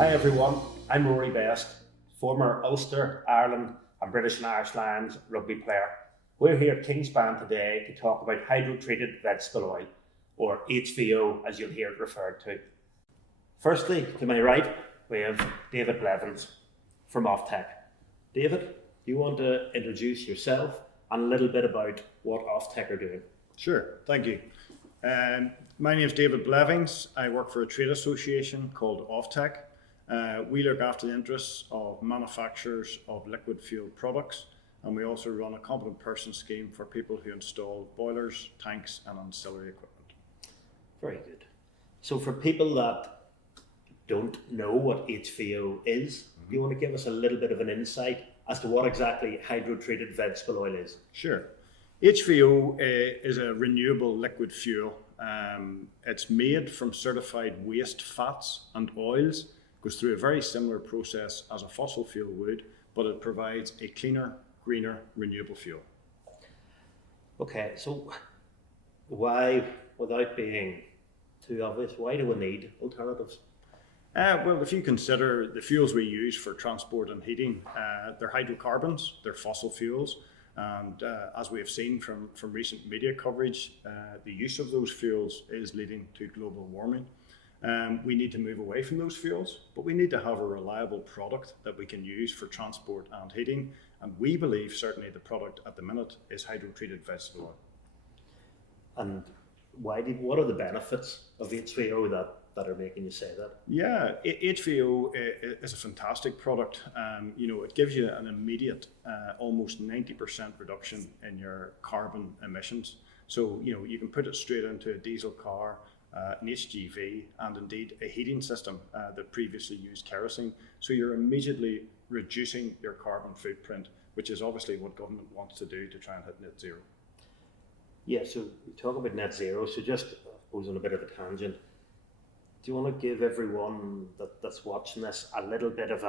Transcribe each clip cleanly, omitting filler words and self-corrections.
Hi everyone, I'm Rory Best, former Ulster, Ireland and British and Irish Lions rugby player. We're here at Kingspan today to talk about hydro-treated vegetable oil, or HVO as you'll hear it referred to. Firstly, to my right, we have David Blevins from OFTEC. David, do you want to introduce yourself and a little bit about what OFTEC are doing? Sure, thank you. My name is David Blevins. I work for a trade association called OFTEC. We look after the interests of manufacturers of liquid fuel products, and we also run a competent person scheme for people who install boilers, tanks and ancillary equipment. Very good. So for people that don't know what HVO is, do you want to give us a little bit of an insight as to what exactly hydro-treated vegetable oil is? Sure. HVO is a renewable liquid fuel. It's made from certified waste fats and oils, goes through a very similar process as a fossil fuel would, but it provides a cleaner, greener, renewable fuel. Okay, so why, without being too obvious, why do we need alternatives? Well, if you consider the fuels we use for transport and heating, they're hydrocarbons, they're fossil fuels. And as we have seen from recent media coverage, the use of those fuels is leading to global warming. We need to move away from those fuels, but we need to have a reliable product that we can use for transport and heating. And we believe certainly the product at the minute is hydro-treated vegetable oil. And what are the benefits of HVO that are making you say that? Yeah, HVO is a fantastic product. It gives you an immediate, almost 90% reduction in your carbon emissions. So, you can put it straight into a diesel car, an HGV, and indeed a heating system that previously used kerosene. So you're immediately reducing your carbon footprint, which is obviously what government wants to do to try and hit net zero. Yeah, so we talk about net zero, so just, I suppose, on a bit of a tangent, do you want to give everyone that's watching this a little bit of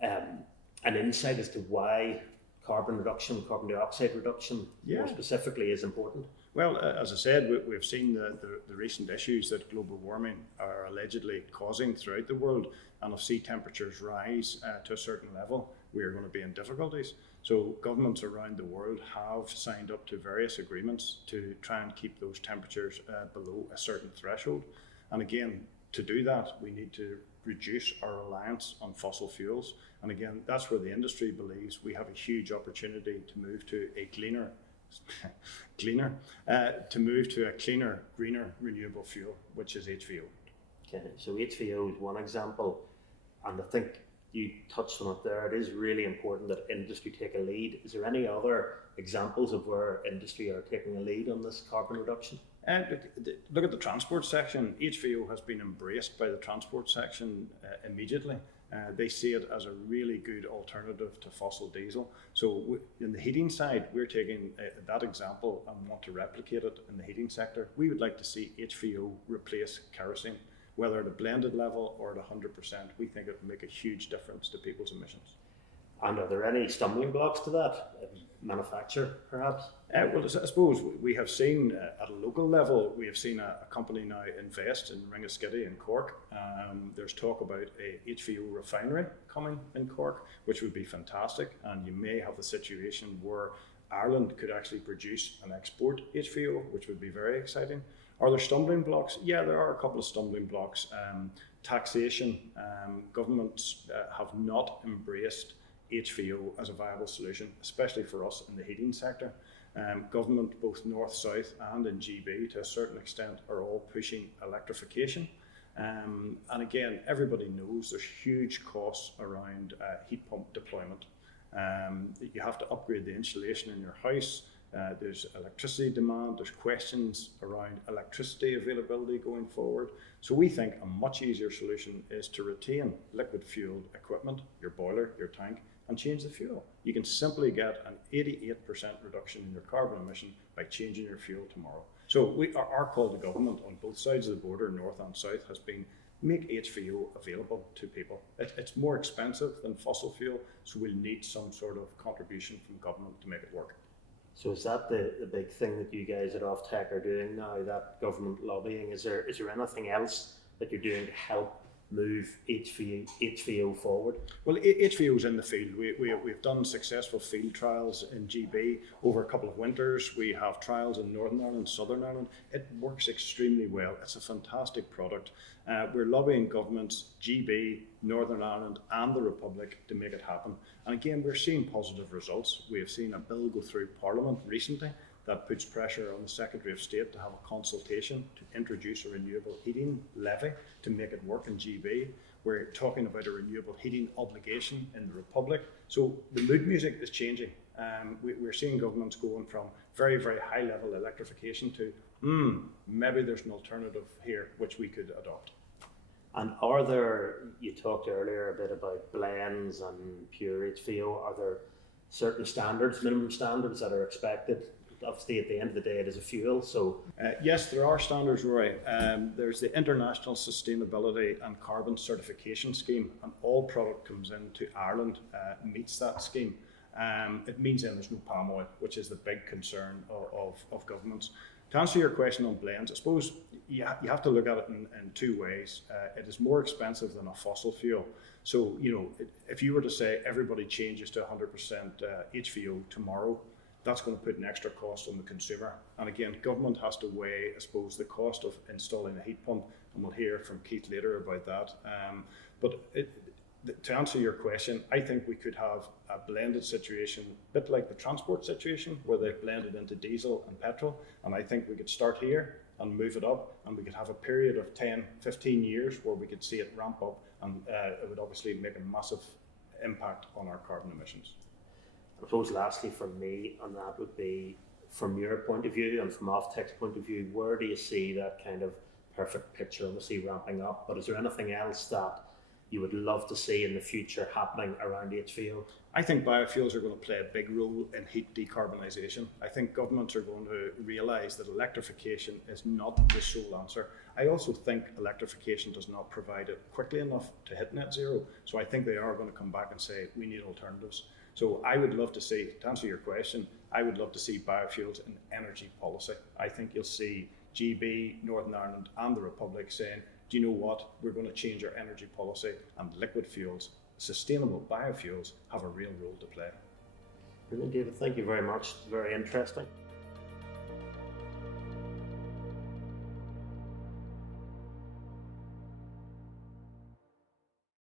an insight as to why carbon reduction, carbon dioxide reduction, more specifically, is important? Well, as I said, we've seen the recent issues that global warming are allegedly causing throughout the world, and if sea temperatures rise to a certain level, we are going to be in difficulties. So governments around the world have signed up to various agreements to try and keep those temperatures below a certain threshold. And again, to do that, we need to reduce our reliance on fossil fuels. And again, that's where the industry believes we have a huge opportunity to move to a cleaner, greener, renewable fuel, which is HVO. Okay, so HVO is one example, and I think you touched on it there. It is really important that industry take a lead. Is there any other examples of where industry are taking a lead on this carbon reduction? Look at the transport section. HVO has been embraced by the transport section immediately. They see it as a really good alternative to fossil diesel. So in the heating side, we're taking that example and want to replicate it in the heating sector. We would like to see HVO replace kerosene, whether at a blended level or at 100%. We think it would make a huge difference to people's emissions. And are there any stumbling blocks to that? Manufacture, perhaps? Well, I suppose we have seen at a local level, we have seen a company now invest in Ringaskiddy in Cork. There's talk about a HVO refinery coming in Cork, which would be fantastic. And you may have the situation where Ireland could actually produce and export HVO, which would be very exciting. Are there stumbling blocks? Yeah, there are a couple of stumbling blocks. Taxation. Governments have not embraced HVO as a viable solution, especially for us in the heating sector. Government, both north, south and in GB to a certain extent, are all pushing electrification. And again, everybody knows there's huge costs around heat pump deployment. You have to upgrade the insulation in your house. There's electricity demand, there's questions around electricity availability going forward. So we think a much easier solution is to retain liquid fueled equipment, your boiler, your tank, and change the fuel. You can simply get an 88% reduction in your carbon emission by changing your fuel tomorrow. So our call to government on both sides of the border, north and south, has been make HVO available to people. It's more expensive than fossil fuel, so we'll need some sort of contribution from government to make it work. So is that the big thing that you guys at OFTEC are doing now, that government lobbying? Is there anything else that you're doing to help move HVO forward? Well, HVO is in the field. We've done successful field trials in GB over a couple of winters. We have trials in Northern Ireland, Southern Ireland. It works extremely well. It's a fantastic product. We're lobbying governments, GB, Northern Ireland and the Republic to make it happen. And again, we're seeing positive results. We have seen a bill go through Parliament recently that puts pressure on the Secretary of State to have a consultation to introduce a renewable heating levy to make it work in GB. We're talking about a renewable heating obligation in the Republic. So the mood music is changing. We're seeing governments going from very, very high level electrification to, maybe there's an alternative here which we could adopt. And are there, you talked earlier a bit about blends and pure HVO, are there certain standards, minimum standards that are expected? Obviously, at the end of the day, it is a fuel. So yes, there are standards, Roy. There's the International Sustainability and Carbon Certification Scheme, and all product comes into Ireland meets that scheme. It means then there's no palm oil, which is the big concern of governments. To answer your question on blends, I suppose you have to look at it in two ways. It is more expensive than a fossil fuel. So, if you were to say everybody changes to 100% HVO tomorrow, that's going to put an extra cost on the consumer. And again, government has to weigh, I suppose, the cost of installing a heat pump, and we'll hear from Keith later about that. To answer your question, I think we could have a blended situation, a bit like the transport situation, where they've blended into diesel and petrol. And I think we could start here and move it up, and we could have a period of 10, 15 years where we could see it ramp up, and it would obviously make a massive impact on our carbon emissions. I suppose lastly from me on that would be, from your point of view and from OFTEC's point of view, where do you see that kind of perfect picture, obviously ramping up, but is there anything else that you would love to see in the future happening around HVO? I think biofuels are going to play a big role in heat decarbonisation. I think governments are going to realise that electrification is not the sole answer. I also think electrification does not provide it quickly enough to hit net zero. So I think they are going to come back and say, we need alternatives. So I would love to see, to answer your question, I would love to see biofuels in energy policy. I think you'll see GB, Northern Ireland and the Republic saying, do you know what, we're going to change our energy policy, and liquid fuels, sustainable biofuels, have a real role to play. Brilliant, David. Thank you very much. Very interesting.